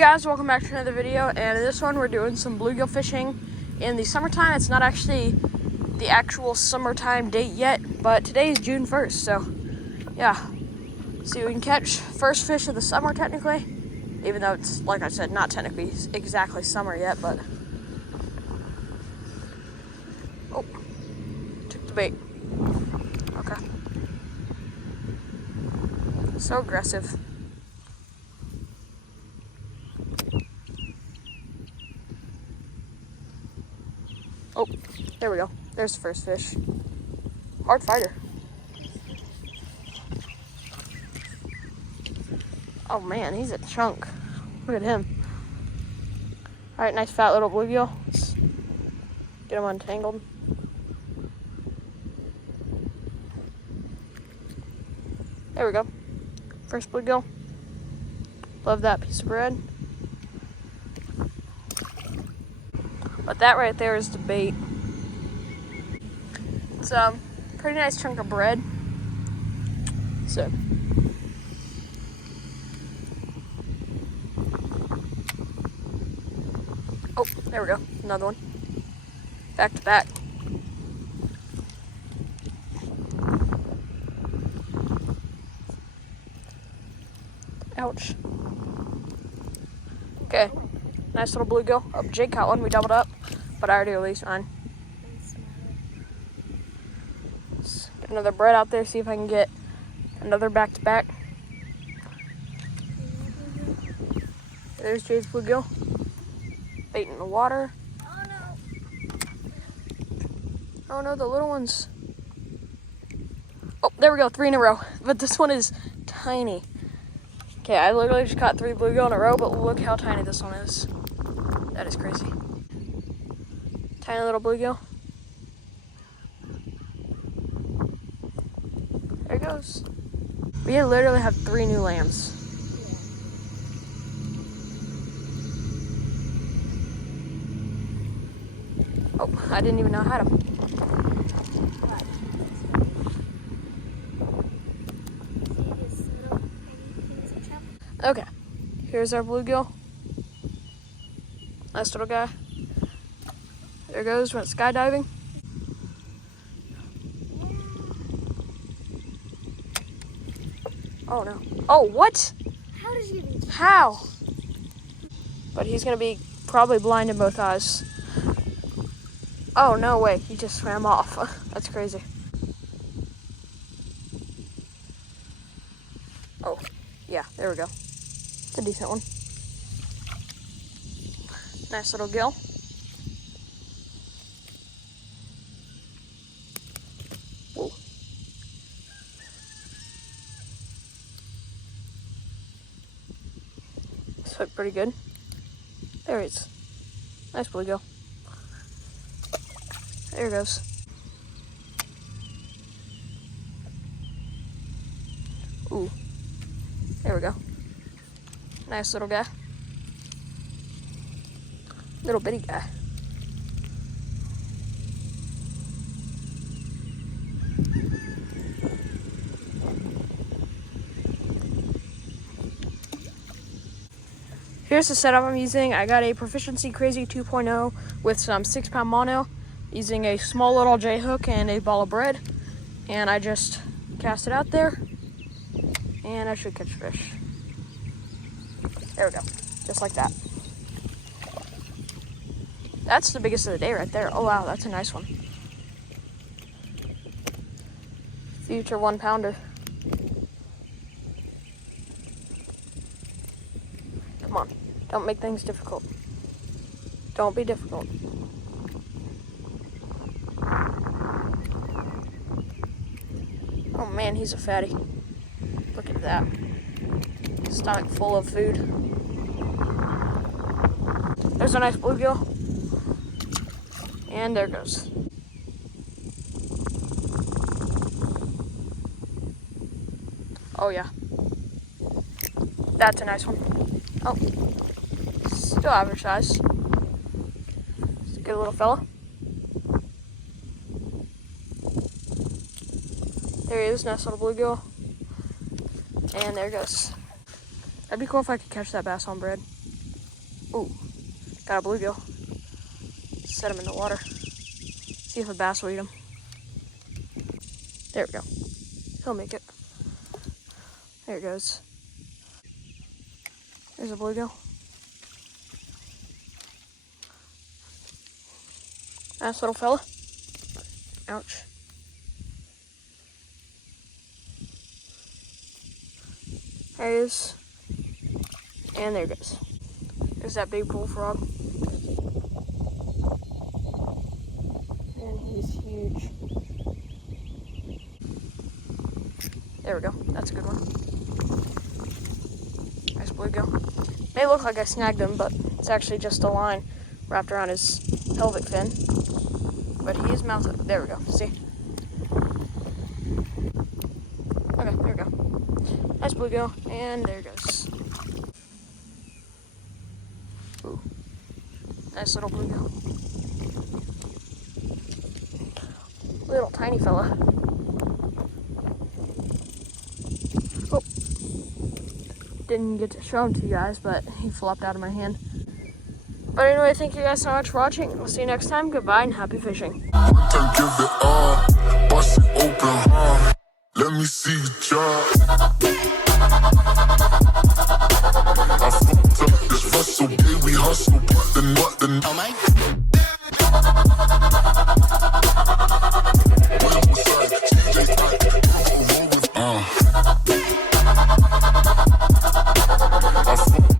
guys, welcome back to another video, and in this one we're doing some bluegill fishing in the summertime. It's not actually the actual summertime date yet, but today is June 1st, so yeah. See if we can catch first fish of the summer technically, even though it's, like I said, not technically exactly summer yet, but oh, took the bait. Okay. So aggressive. Oh, there we go. There's the first fish. Hard fighter. Oh man, he's a chunk. Look at him. All right, nice fat little bluegill. Let's get him untangled. There we go. First bluegill. Love that piece of bread. But that right there is the bait. It's a pretty nice chunk of bread. So oh, there we go. Another one. Back to back. Ouch. Okay. Nice little bluegill. Oh, Jake caught one. We doubled up, but I already released mine. Let's get another bread out there, see if I can get another back to back. There's Jake's bluegill. Bait in the water. Oh no. Oh no, the little ones. Oh, there we go, 3 in a row. But this one is tiny. Okay, I literally just caught 3 bluegill in a row, but look how tiny this one is. That is crazy. Tiny little bluegill. There it goes. We literally have 3 new lambs. Oh, I didn't even know I had them. Okay, here's our bluegill. Nice little guy. There goes, went skydiving. Oh no. Oh, what? How did you even? How? But he's gonna be probably blind in both eyes. Oh, no way, he just swam off. That's crazy. Oh, yeah, there we go. It's a decent one. Nice little gill. Whoa. This hooked pretty good. There he is. Nice bluegill. There it goes. Ooh. There we go. Nice little guy. Little bitty guy. Here's the setup I'm using. I got a Proficiency Crazy 2.0 with some 6-pound mono, using a small little J hook and a ball of bread. And I just cast it out there, and I should catch fish. There we go, just like that. That's the biggest of the day right there. Oh wow, that's a nice one. Future 1-pounder. Come on, don't make things difficult. Don't be difficult. Oh man, he's a fatty. Look at that. Stomach full of food. There's a nice bluegill. And there it goes. Oh yeah. That's a nice one. Oh. Still average size. It's a good little fella. There he is, nice little bluegill. And there it goes. That'd be cool if I could catch that bass on bread. Ooh, got a bluegill. Set him in the water. See if a bass will eat him. There we go. He'll make it. There it goes. There's a bluegill. Nice little fella. Ouch. There he is. And there it goes. There's that big bullfrog. And he's huge. There we go. That's a good one. Nice bluegill. May look like I snagged him, but it's actually just a line wrapped around his pelvic fin. But he is mounted. There we go. See? Okay, there we go. Nice bluegill. And there it goes. Ooh. Nice little bluegill. Little tiny fella. Oh. Didn't get to show him to you guys, but he flopped out of my hand. But anyway, thank you guys so much for watching. We'll see you next time. Goodbye and happy fishing.